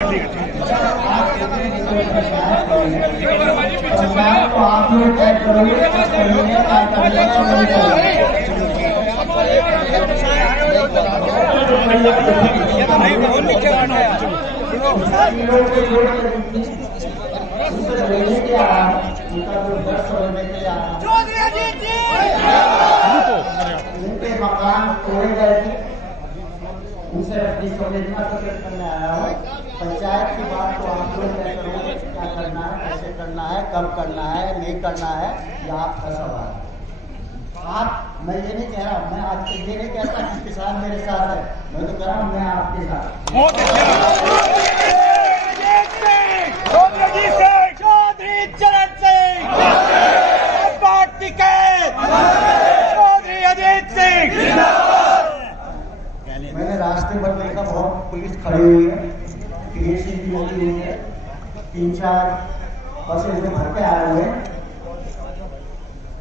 उनके मकान तोड़े गए थे, उनसे अपनी संवेदना प्रकट करने आया हूँ। पंचायत की बात तो आप लोग तय करोगे, क्या करना है, कैसे करना है, कब करना है, नहीं करना है, ये आपका सवाल है। आप, मैं ये नहीं कह रहा, मैं आज ये नहीं कहता कि किसान मेरे साथ है, मैं तो कह रहा हूँ मैं आपके साथ। मैंने रास्ते पर देखा बहुत पुलिस खड़ी हुई है, पीएसी भी लगी हुई है, 3-4 बसें जो घर पे आए हुए हैं।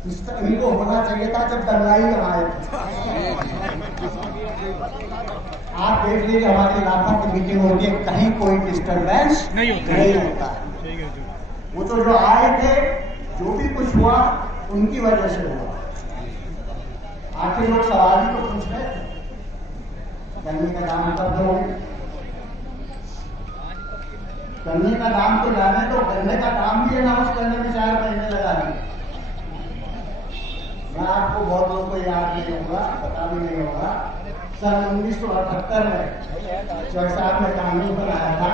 इसका इनको होना चाहिए था जब दंगाई आए। आप देख लीजिए हमारे इलाका की मीटिंग होती है, कहीं कोई डिस्टर्बेंस नहीं होता है। वो तो जो आए थे, जो भी कुछ हुआ उनकी वजह से हुआ। आखिर लोग सवाल ही तो पूछ रहे थे, गन्ने का दाम कब दोगे? गन्ने का दाम तो जाने दो, गन्ने का दाम भी अनाउंस करने में 4 महीने लगा दिए। मैं आपको बहुत लोगों को याद नहीं होगा, पता भी नहीं होगा, सन 1978 में चौक साहब ने कानून बनाया था,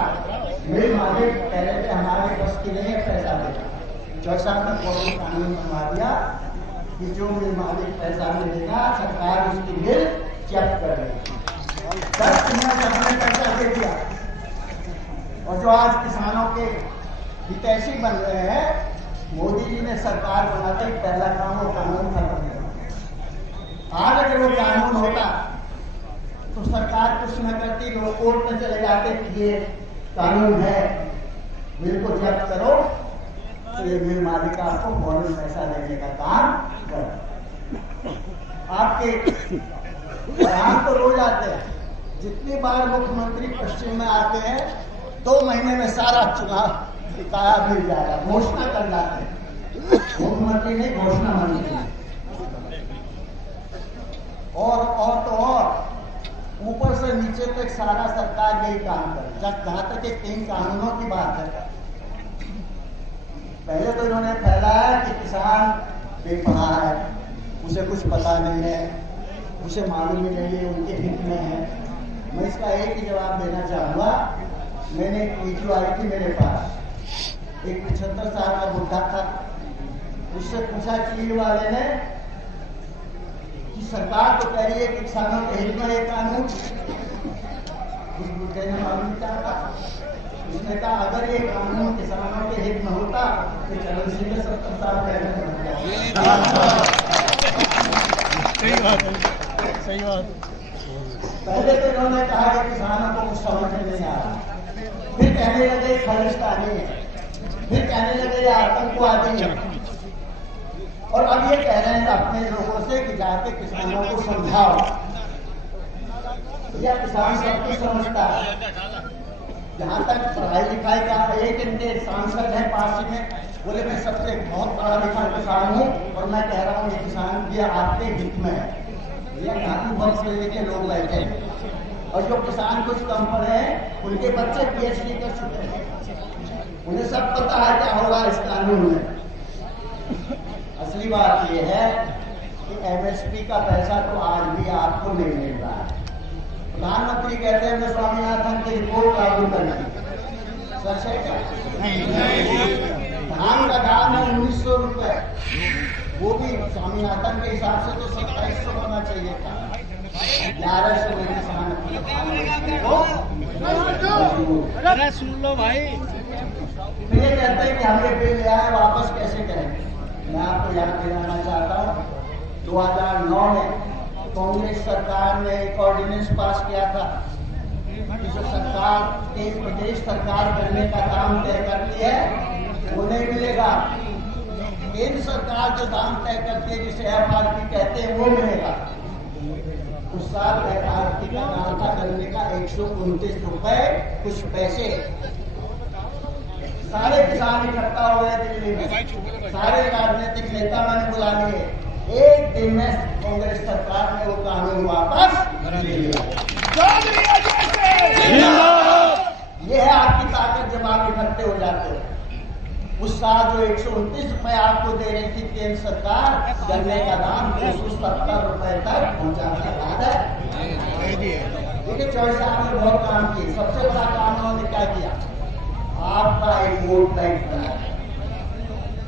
मिल मालिक पहले से हमारे बस की नहीं है पैसा देगा। चौक साहब ने कानून बनवा दिया कि जो मिल मालिक पैसा नहीं देगा, सरकार उसकी मिल जब्त करेगी। 10 दिन में हमने पैसा दे दिया, और जो आज किसानों के हितैषी बन रहे हैं, मोदी जी ने सरकार बनाते ही पहला काम वो कानून खत्म किया। आज अगर वो कानून होता तो सरकार कुछ न करती, लोग कोर्ट में चले जाते कि ये कानून है, मिल को जब्त करो, तो ये मिल मालिक आपको फौरन पैसा देने का काम कर। आपके बयान तो रोज आते हैं, जितनी बार मुख्यमंत्री पश्चिम में आते हैं 2 महीने में सारा चुनाव काया मिल जाएगा, घोषणा कर जाते हैं। मुख्यमंत्री नहीं, घोषणा मंत्री। और ऊपर से नीचे तक सारा सरकार यही काम करे। जहाँ तक 3 कानूनों की बात है, पहले तो इन्होंने फैलाया कि किसान बेपनाह है, उसे कुछ पता नहीं है, उसे मालूम ही नहीं है, उनके हित में है। मैं इसका एक ही जवाब देना चाहूंगा। मैंने एक वीडियो आई थी मेरे पास, एक 75 साल का बुढ़ा था, उससे पूछा चील वाले ने कि सरकार तो कह रही है कि किसानों के हित में एक कानून। उस बुढ़े ने मालूम क्या था, उसने कहा अगर ये कानून किसानों के हित में होता तो चरण सिंह 70 साल पहले बन गया। सही बात। पहले तो इन्होंने कहा कि किसानों को कुछ समझ में नहीं आ रहा, फिर कहने लगे खालिस्तानी है, फिर कहने लगे ये आतंकवादी है, और अब ये कह रहे हैं अपने लोगों से कि जाके किसानों को समझाओ। यह किसान सब कुछ समझता है। जहाँ तक पढ़ाई लिखाई का, एक इनके सांसद है पार्टी में, बोले मैं सबसे बहुत पढ़ा लिखा किसान हूँ और मैं कह रहा हूँ ये किसान भी आपके हित में है। ये गांधी वंश से लेके लोग बैठे, और जो किसान कुछ कम पढ़े हैं उनके बच्चे PhD कर चुके हैं, उन्हें सब पता है क्या होगा इस कानून में। असली बात यह है कि MSP का पैसा तो आज भी आपको नहीं मिल रहा है। प्रधानमंत्री कहते हैं स्वामीनाथन की रिपोर्ट लागू करना, सच है क्या? धान का दाम है 1900 रुपए, वो भी स्वामीनाथन के हिसाब से तो 2700 होना चाहिए था। 1100 में किसान सुन लो भाई। फिर ये कहते हैं कि हमने बिल ले आए, वापस कैसे करेंगे? मैं आपको याद दिलाना चाहता हूँ, 2009 में कांग्रेस सरकार ने एक ऑर्डिनेंस पास किया था कि जो सरकार एक प्रदेश सरकार करने का काम तय करती है वो नहीं मिलेगा, केंद्र सरकार जो दाम तय करती है जिसे FRP कहते हैं वो मिलेगा। उस साल कार्तिक का नाम था गन्ने का 129 रुपए कुछ पैसे। सारे किसान इकट्ठा हो गए दिल्ली में, सारे राजनीतिक नेता मैंने बुला लिए। एक दिन में कांग्रेस सरकार ने वो कानून वापस ले लिया। ये है आपकी ताकत जब आप इकट्ठे हो जाते हो। उस साल जो 129 रुपए आपको दे रही थी केंद्र सरकार, गन्ने का दाम 270 रुपए तक पहुंचाना है। देखिए चौधरी साहब ने बहुत काम किए। सबसे बड़ा काम उन्होंने क्या किया, आपका एक वोट बैंक बनाया।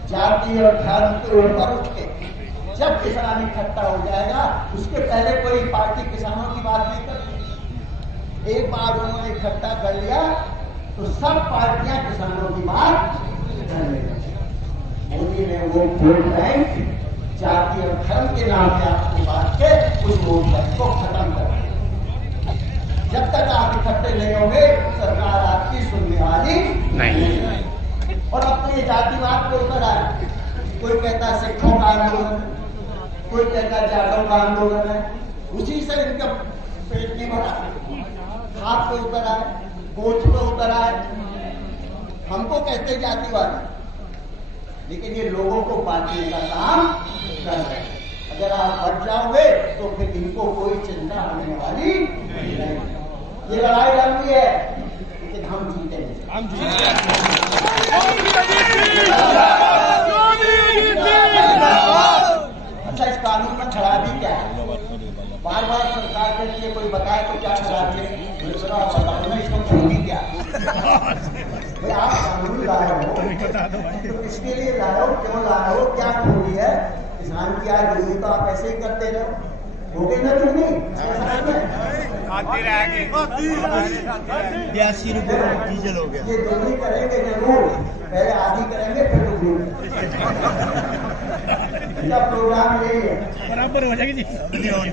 जाति और धर्म के ऊपर उठ के जब किसान इकट्ठा हो जाएगा, उसके पहले कोई पार्टी किसानों की बात नहीं करती। एक बार उन्होंने इकट्ठा कर लिया तो सब पार्टियां किसानों की बात करने लगी। मोदी ने वो वोट बैंक जाति और धर्म के नाम पे आपको बांट के उस वोट बैंक को खत्म कर दिया। जब तक आप इकट्ठे नहीं होंगे, सरकार आपकी सुनने वाली नहीं। और अब तो ये जातिवाद को उतर आया। कोई कहता है सिखों का आंदोलन, कोई कहता है जाटों का आंदोलन है। उसी से इनका पेट नहीं भरा। हाथ पे उतर आए, गोच पे उतर आए, हमको कहते जातिवादी, लेकिन ये लोगों को बांटने का काम कर रहे हैं। अगर आप हट जाओगे तो फिर इनको कोई चिंता होने वाली नहीं। ये लड़ाई लड़नी है, लेकिन हम जीतेंगे। अच्छा, इस कानून में खराबी क्या है? बार बार सरकार के लिए कोई बताए तो क्या खराबी है? बताओ ना, इसको खूबी क्या? भाई आप कानून लाए हो तो किसके लिए लाए हो, क्यों लाए हो, क्या खूबी है? किसान की आय दूनी तो आप ऐसे ही करते रहो, हो गई ना दूनी? 82 रुपये डीजल हो गया। ये दूनी करेंगे जरूर, पहले आधी करेंगे फिर दूनी। इसका प्रोग्राम यही है, बराबर हो जाएगी जी।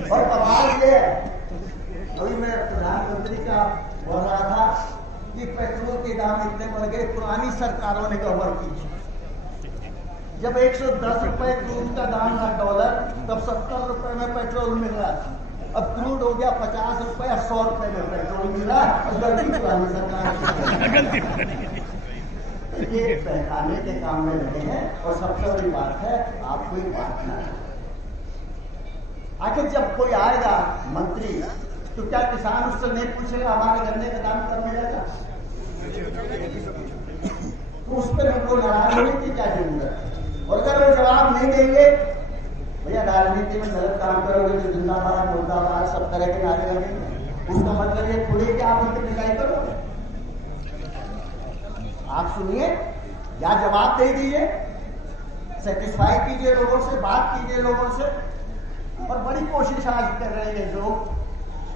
और कमाल ये है, अभी मैं प्रधानमंत्री का बोल रहा था कि पेट्रोल के दाम इतने बढ़ गए। पुरानी सरकारों ने गड़बड़ की। जब 110 रुपए क्रूड का दाम था डॉलर, तब 70 रुपए में पेट्रोल मिल रहा था। अब क्रूड हो गया 50 रुपए, 100 रुपए में पेट्रोल मिल रहा है। गलती पुरानी सरकार ये बहकाने के काम में लगे हैं। और सबसे बड़ी बात है, आपको ही बांटना है। आखिर जब कोई आएगा मंत्री, तो क्या किसान उससे नहीं पूछेगा हमारे गन्ने का दाम कब मिलेगा? तो उस पर हमको नाराज होने की क्या जरूरत है? और अगर वो जवाब नहीं देंगे, भैया राजनीति में गलत काम करोगे तो जिंदाबाद मुर्दाबाद सब तरह के नारे लगेंगे। उसका मतलब ये थोड़ी कि आप उनकी पिटाई करोगे। आप सुनिए या जवाब दे दीजिए, सेटिस्फाई कीजिए लोगों से, बात कीजिए लोगों से। और बड़ी कोशिश आज कर रहे हैं लोग,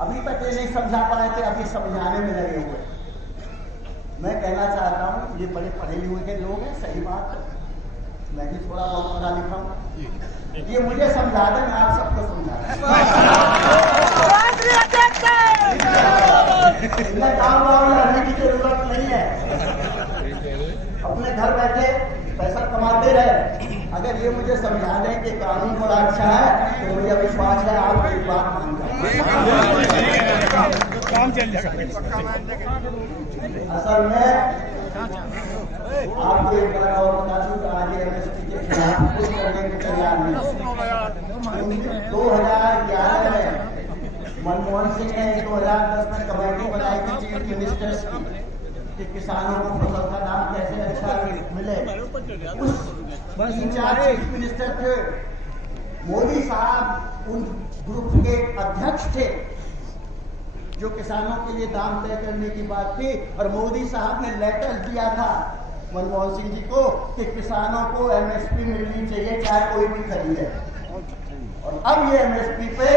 अभी तक ये नहीं समझा पाए थे, अभी समझाने में लगे हुए। मैं कहना चाहता हूँ, ये बड़े पढ़े लिखे लोग हैं, सही बात है, मैं भी थोड़ा बहुत पढ़ा लिखा हूँ। ये मुझे समझा दें, मैं आप सबको समझा काम वाम लड़ने की जरूरत नहीं है। अपने घर बैठे पैसा कमाते रहे। अगर ये मुझे समझा दें कि कानून बड़ा अच्छा है, तो मुझे विश्वास है आप एक बात मान जाएंगे, काम चल जाएगा। असल में आपको एक बार और बता दूं कि आज एमएसपी के खिलाफ कुछ करने को तैयार नहीं। 2011 में मनमोहन सिंह ने 2010 में कमेटी बनाई थी चीफ मिनिस्टर्स की कि किसानों को फसल का दाम कैसे अच्छा मिले। उस 3-4 चीफ मिनिस्टर थे, मोदी साहब उन ग्रुप के अध्यक्ष थे जो किसानों के लिए दाम तय करने की बात थी। और मोदी साहब ने लेटर दिया था मनमोहन सिंह जी को कि किसानों को एमएसपी मिलनी चाहिए, चाहे कोई भी खरीदे। और अब ये एमएसपी पे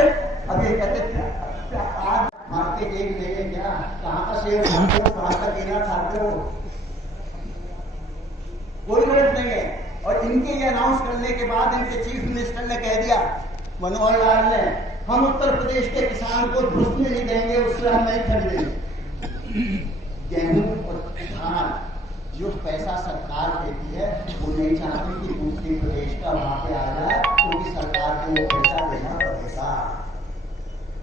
अब ये कहते आज मार्केट एक लेंगे क्या, कहाँ का शेयर खाते हो, कहाँ का केला खाते हो, कोई गलत नहीं है। और इनके ये अनाउंस करने के बाद इनके चीफ मिनिस्टर ने कह दिया, मनोहर लाल ने, हम उत्तर प्रदेश के किसान को घुस नहीं देंगे, उससे हम नहीं खरीदेंगे। गेहूं और धान जो पैसा सरकार देती है, वो नहीं चाहती कि दूसरे प्रदेश का वहां पे आ जाए, क्योंकि सरकार को वो पैसा देना पड़ेगा।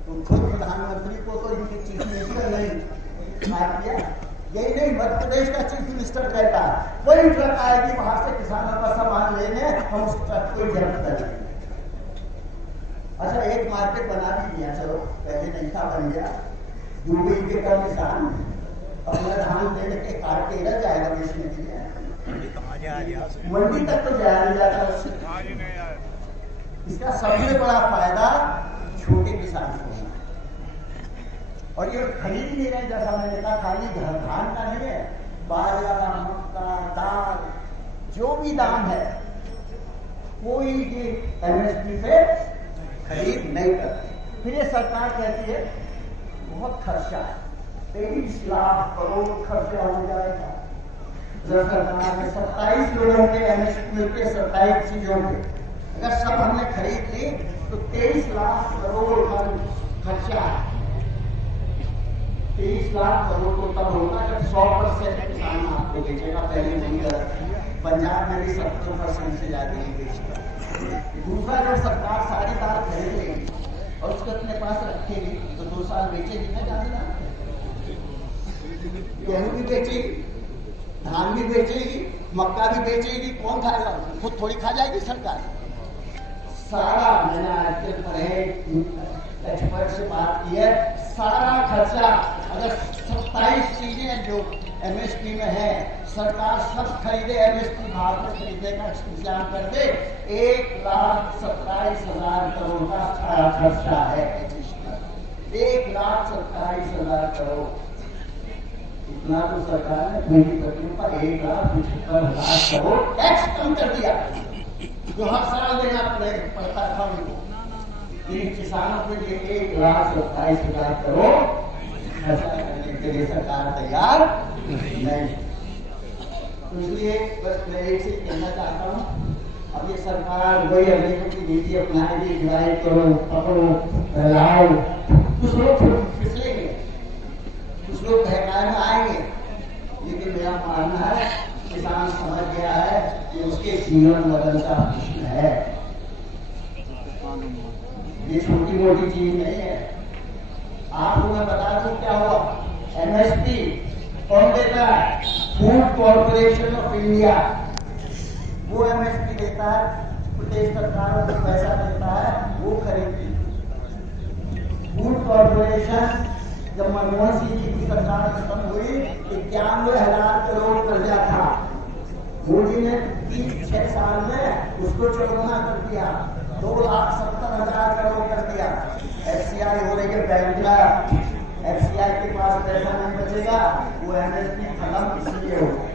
तो खुद प्रधानमंत्री को तो इनके चीफ मिनिस्टर नहीं मार दिया। यही नहीं, मध्य प्रदेश का चीफ मिनिस्टर कहता है कोई ट्रक आएगी वहां से किसानों का सामान लेने, हम उस ट्रक को जब्त करेंगे। अच्छा, एक मार्केट बना भी दिया, चलो पहले नहीं था, बन गया। यूपी का किसान अपना धान लेने के काट के रह जाएगा बेचने के लिए, मंडी तक तो जाया नहीं जाता उससे। इसका सबसे बड़ा फायदा छोटे किसान को है। और ये खरीद नहीं रहे, जैसा मैंने कहा, खाली धान का नहीं है, बाजरा, मक्का, दाल, जो भी दाम है कोई भी एमएसपी से खरीद नहीं करते। फिर ये सरकार कहती है बहुत खर्चा है, 23 लाख करोड़ खर्चा हो जाएगा। सरकार ने 27 लोगों के एमएसपी के 27 चीजों के अगर सब हमने खरीद ली तो 23 लाख करोड़ का खर्चा है। 23 लाख करोड़ तो तब होगा जब 100% किसान आपको बेचेगा। पहले नहीं कर, पंजाब में भी 70% से ज्यादा नहीं बेचेगा। दूसरा, जब सरकार सारी दाल खरीद लेगी और उसको अपने पास रखेगी तो 2 साल बेचेगी ना ज्यादा। गेहूं भी बेचेगी, धान भी बेचेगी, मक्का भी बेचेगी, कौन खाएगा? खुद थोड़ी खा जाएगी सरकार। सारा, मैंने आजकल पढ़े एक्सपर्ट से बात की है, सारा खर्चा अगर 27 चीजें जो एमएसपी में है सरकार सब खरीदे, एमएसपी भाव से खरीदने का इंतजाम कर दे, 1,27,000 करोड़ का खर्चा है। 1,27,000 करोड़, इतना तो सरकार ने पूरी फसलों पर 1,75,000 करोड़ टैक्स कम कर दिया, जो हर साल देना पड़ता था उनको। इन किसानों के लिए 1,27,000 करोड़ खर्चा करने के लिए सरकार तैयार नहीं। तो इसलिए बस मैं एक से कहना चाहता हूँ, अब ये सरकार वही अमेरिका की नीति अपनाएगी, डिवाइड करो, पकड़ो, फैलाओ। कुछ लोग फिसलेंगे, कुछ लोग बहकाए में आएंगे, लेकिन मेरा मानना है किसान समझ गया है कि उसके जीवन मरण का प्रश्न है। ये छोटी मोटी चीज नहीं है। आपको मैं बता दूं क्या हुआ। एमएसपी कौन देता है? फूड कॉर्पोरेशन ऑफ इंडिया, वो एमएसपी देता है, प्रदेश सरकारों को पैसा देता है, वो खरीदती। फूड कॉर्पोरेशन जब मनमोहन सिंह जी की सरकार खत्म हुई, 91,000 करोड़ कर्जा था। मोदी ने 3-6 साल में उसको 14 कर दिया, 2,70,000 करोड़ कर दिया। एफसीआई हो रही है बैंकरप्ट, एफसीआई के पास पैसा नहीं बचेगा, वो एमएसपी खत्म इसलिए हो गई,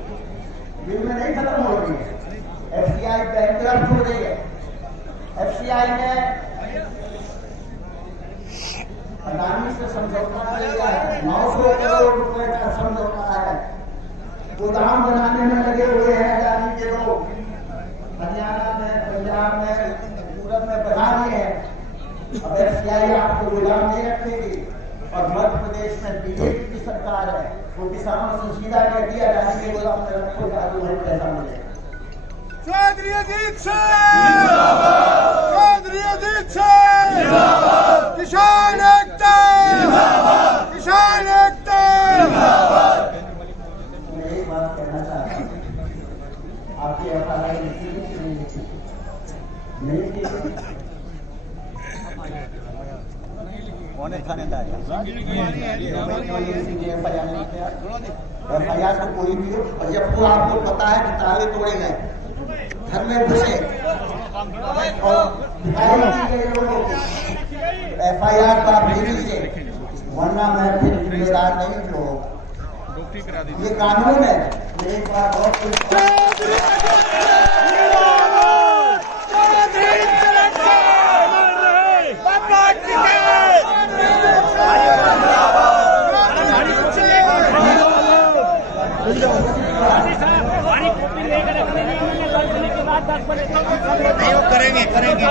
बिल में नहीं खत्म हो रही है। एफसीआई बैंकरप्ट हो रही है। एफसीआई ने अडानी से समझौता किया है, 900 करोड़ रुपए का समझौता है। गोदाम बनाने में लगे हुए हैं अडानी के लोग, हरियाणा में, पंजाब में, सूरत में बना दिए हैं। अब एफसीआई आपको गोदाम नहीं रखेगी। और मध्य प्रदेश में बीजेपी की सरकार है, वो किसानों से सीधा कह दिया अडानी के गोदाम में रखो, चालू है, पैसा मिलेगा। चौधरी अजीत सिंह, चौधरी अजीत सिंह, किसान एकता, किसान एकता। मैं एक बात कहना चाहता हूँ, आपकी एफआईआर लिखी नहीं की? कौन है थानेदार? एफआईआर को कोई भी हो, और जब वो आपको पता है कि ताले तोड़े गए, घर में घुसे और एफआईआर को आप ले लीजिए, वरना मैं फिर जिम्मेदार नहीं जो होगा। ये कानून है। एक बार और करेंगे करेंगे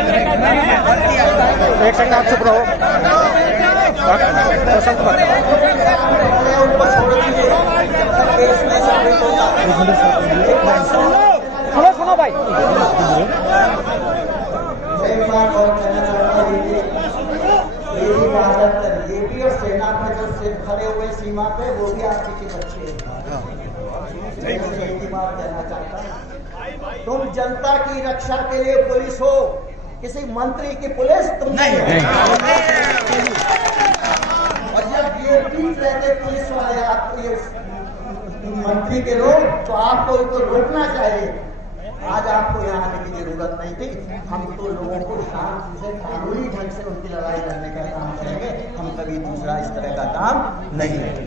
एक सेकंड आप चुप रहो। सुनो भाई, एक बार और कहना चाहता हूँ, एक ही बात कहना चाहता हूं, तुम जनता की रक्षा के लिए पुलिस हो, किसी मंत्री की पुलिस तुम नहीं और जब ड्यूटी रहते पुलिस वाले आपको ये मंत्री के लोग, तो आपको इनको रोकना चाहिए। आज आपको यहाँ आने की जरूरत नहीं थी। हम तो लोगों को शांति से कानूनी ढंग से उनकी लड़ाई करने का काम करेंगे। हम कभी दूसरा इस तरह का काम नहीं करेंगे।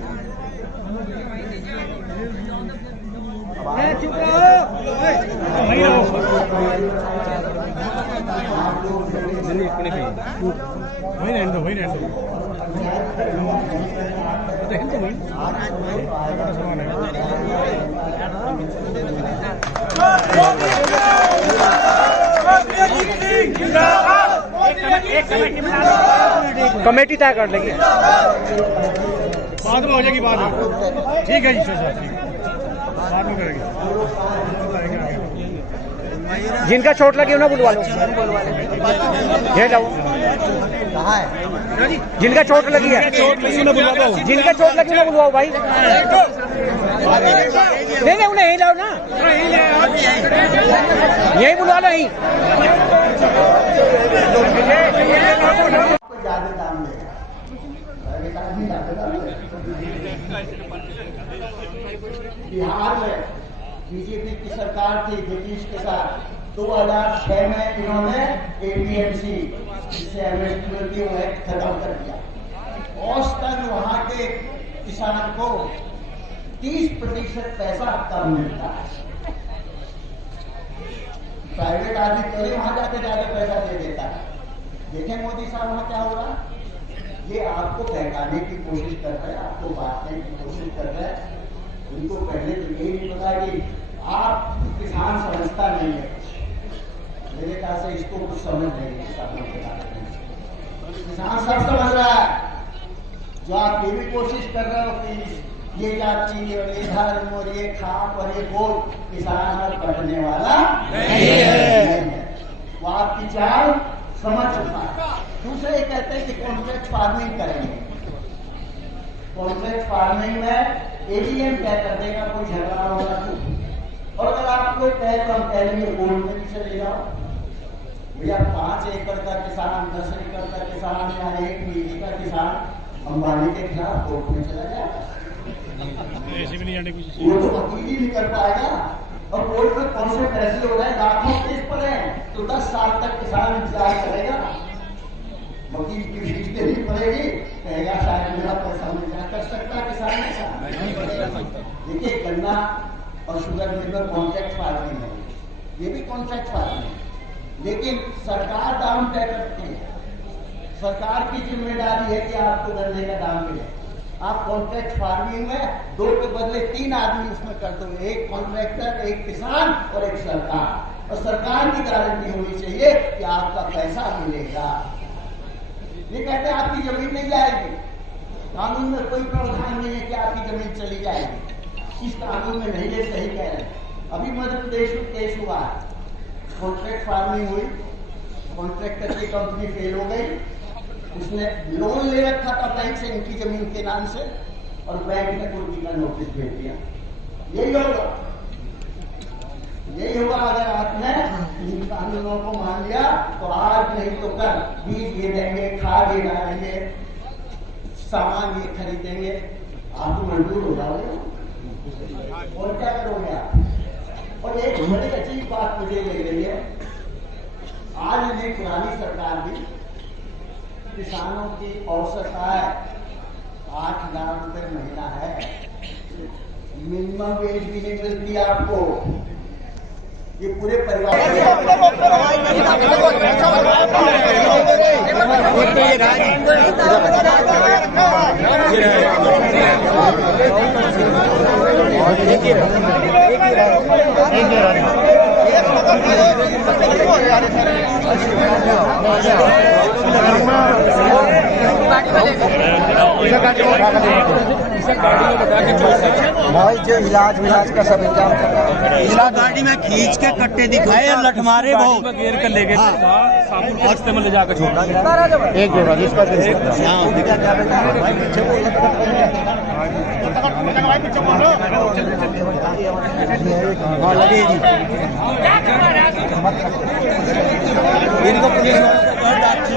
कमेटी तय कर लेगी, बाद में हो जाएगी, बाद में। ठीक है जी सर, ठीक है, बाद में करेंगे। जिनका चोट लगी उन्हें बुलवा लो, ये जाओ। कहाँ है? जिनका चोट लगी है, जिनका चोट लगी उन्हें बुलवाओ भाई। नहीं उन्हें यहीं लाओ ना, यही बुलवा लो यहीं। ज्यादा दाम देगा, बिहार में बीजेपी की सरकार थी ब्रिटिश के साथ। 2006 में इन्होंने एपीएमसी जिसे एमएसपी मिलती है वो एक्ट खत्म कर दिया। औसतन वहां के किसान को 30% पैसा कम मिलता है। प्राइवेट आदमी तो वहां जाकर ज्यादा पैसा दे देता है। देखें मोदी साहब वहां क्या हो रहा, ये आपको बहकाने की कोशिश कर रहे हैं, आपको बांटने की कोशिश कर रहे हैं। उनको पहले तो यही नहीं पता कि आप किसान समझता नहीं है। मेरे ख्याल से इसको कुछ समझ नहीं है। किसान सब समझ रहा है। जो आप ये भी कोशिश कर रहे हो कि ये जाति और ये धर्म और ये खाप और ये गोद, किसान और बढ़ने वाला नहीं है। वो आपकी चाल समझ चुका है। दूसरे ये कहते हैं कि कॉन्ट्रैक्ट फार्मिंग करेंगे। कॉन्ट्रैक्ट फार्मिंग में एडीएम क्या कर देगा, कोई झगड़ा होगा तो। और अगर आप कोई कहे तो हम कहेंगे कोर्ट में भी चले जाओ भैया। 5 एकड़ का किसान, 10 एकड़ का किसान या 1 बीघे का किसान अंबानी के खिलाफ कोर्ट में चला जाएगा। ऐसे भी नहीं जाने कुछ, वो तो वकील ही नहीं कर पाएगा। और कोर्ट में कौन से फैसले हो रहे हैं, लाखों केस पड़े हैं, तो 10 साल तक किसान इंतजार करेगा। वकील की फीस देनी पड़ेगी, कहेगा शायद मेरा पैसा मिल कर सकता है किसान ऐसा। देखिए गन्ना और शुगर मिल में कॉन्ट्रैक्ट फार्मिंग है, ये भी कॉन्ट्रैक्ट फार्मिंग है, लेकिन सरकार दाम तय करती है। सरकार की जिम्मेदारी है कि आपको गन्ने का दाम मिले। आप कॉन्ट्रैक्ट फार्मिंग में 2 के बदले 3 आदमी उसमें कर दो, एक कॉन्ट्रैक्टर, एक किसान और एक सरकार। और सरकार की गारंटी होनी चाहिए कि आपका पैसा मिलेगा। ये कहते हैं आपकी जमीन नहीं जाएगी, कानून में कोई प्रावधान नहीं है कि आपकी जमीन चली जाएगी। इस कानून में नहीं, ये सही कह रहे हैं। अभी मध्य प्रदेश में केस हुआ, कॉन्ट्रैक्ट फार्मिंग हुई, कॉन्ट्रैक्टर की कंपनी फेल हो गई, उसने लोन ले रखा था बैंक से इनकी जमीन के नाम से, और बैंक ने कुर्की का नोटिस भेज दिया। यही होगा, यही होगा अगर आपने इन कानूनों को मान लिया तो आज नहीं तो कल बीज ये देंगे, खाद ये डालेंगे, सामान ये खरीदेंगे, आप तो मजबूर हो जाओगे और क्या करोगे आप। और एक बड़ी अजीब बात मुझे लग रही है, आज इन्हें पुरानी सरकार भी किसानों की औसत आय 8,000 रुपए महीना है, मिनिमम वेज भी नहीं मिलती आपको। ये पूरे परिवार भाई जो इलाज विलाज का सब इंतजाम कर रहा है। इलाज गाड़ी में खींच के कट्टे दिखाए, लठमारे बहुत घेर कर ले गए, रास्ते में ले जाकर छोड़ा एक जोड़ा जिसका हाँ हाँ लगे जी इनको पुलिस बहुत अच्छी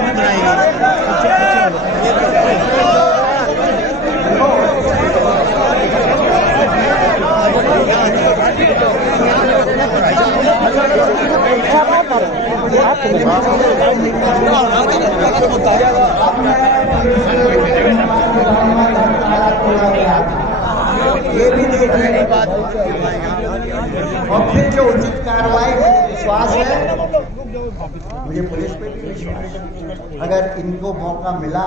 ये भी देखने बात और फिर जो उचित कार्रवाई मुझे विश्वास है, मुझे पुलिस पे भी विश्वास है। अगर इनको मौका मिला,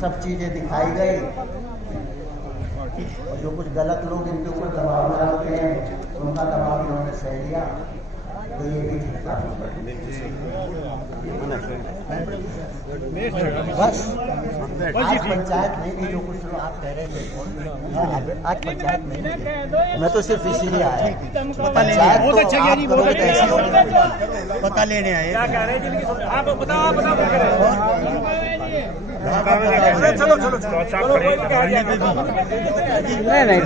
सब चीजें दिखाई गई और जो कुछ गलत लोग इनके ऊपर दबाव डालते हैं उनका दबाव इन्होंने सह लिया, तो ये भी ठीक है। बस आज पंचायत नहीं थी, जो कुछ आप कह रहे थे आज पंचायत नहीं थी, मैं तो सिर्फ इसीलिए आया। पंचायत बहुत अच्छा किया जी, बहुत अच्छा पता लेने आए। आप बताओ चलो चलो चलो अच्छा नहीं नहीं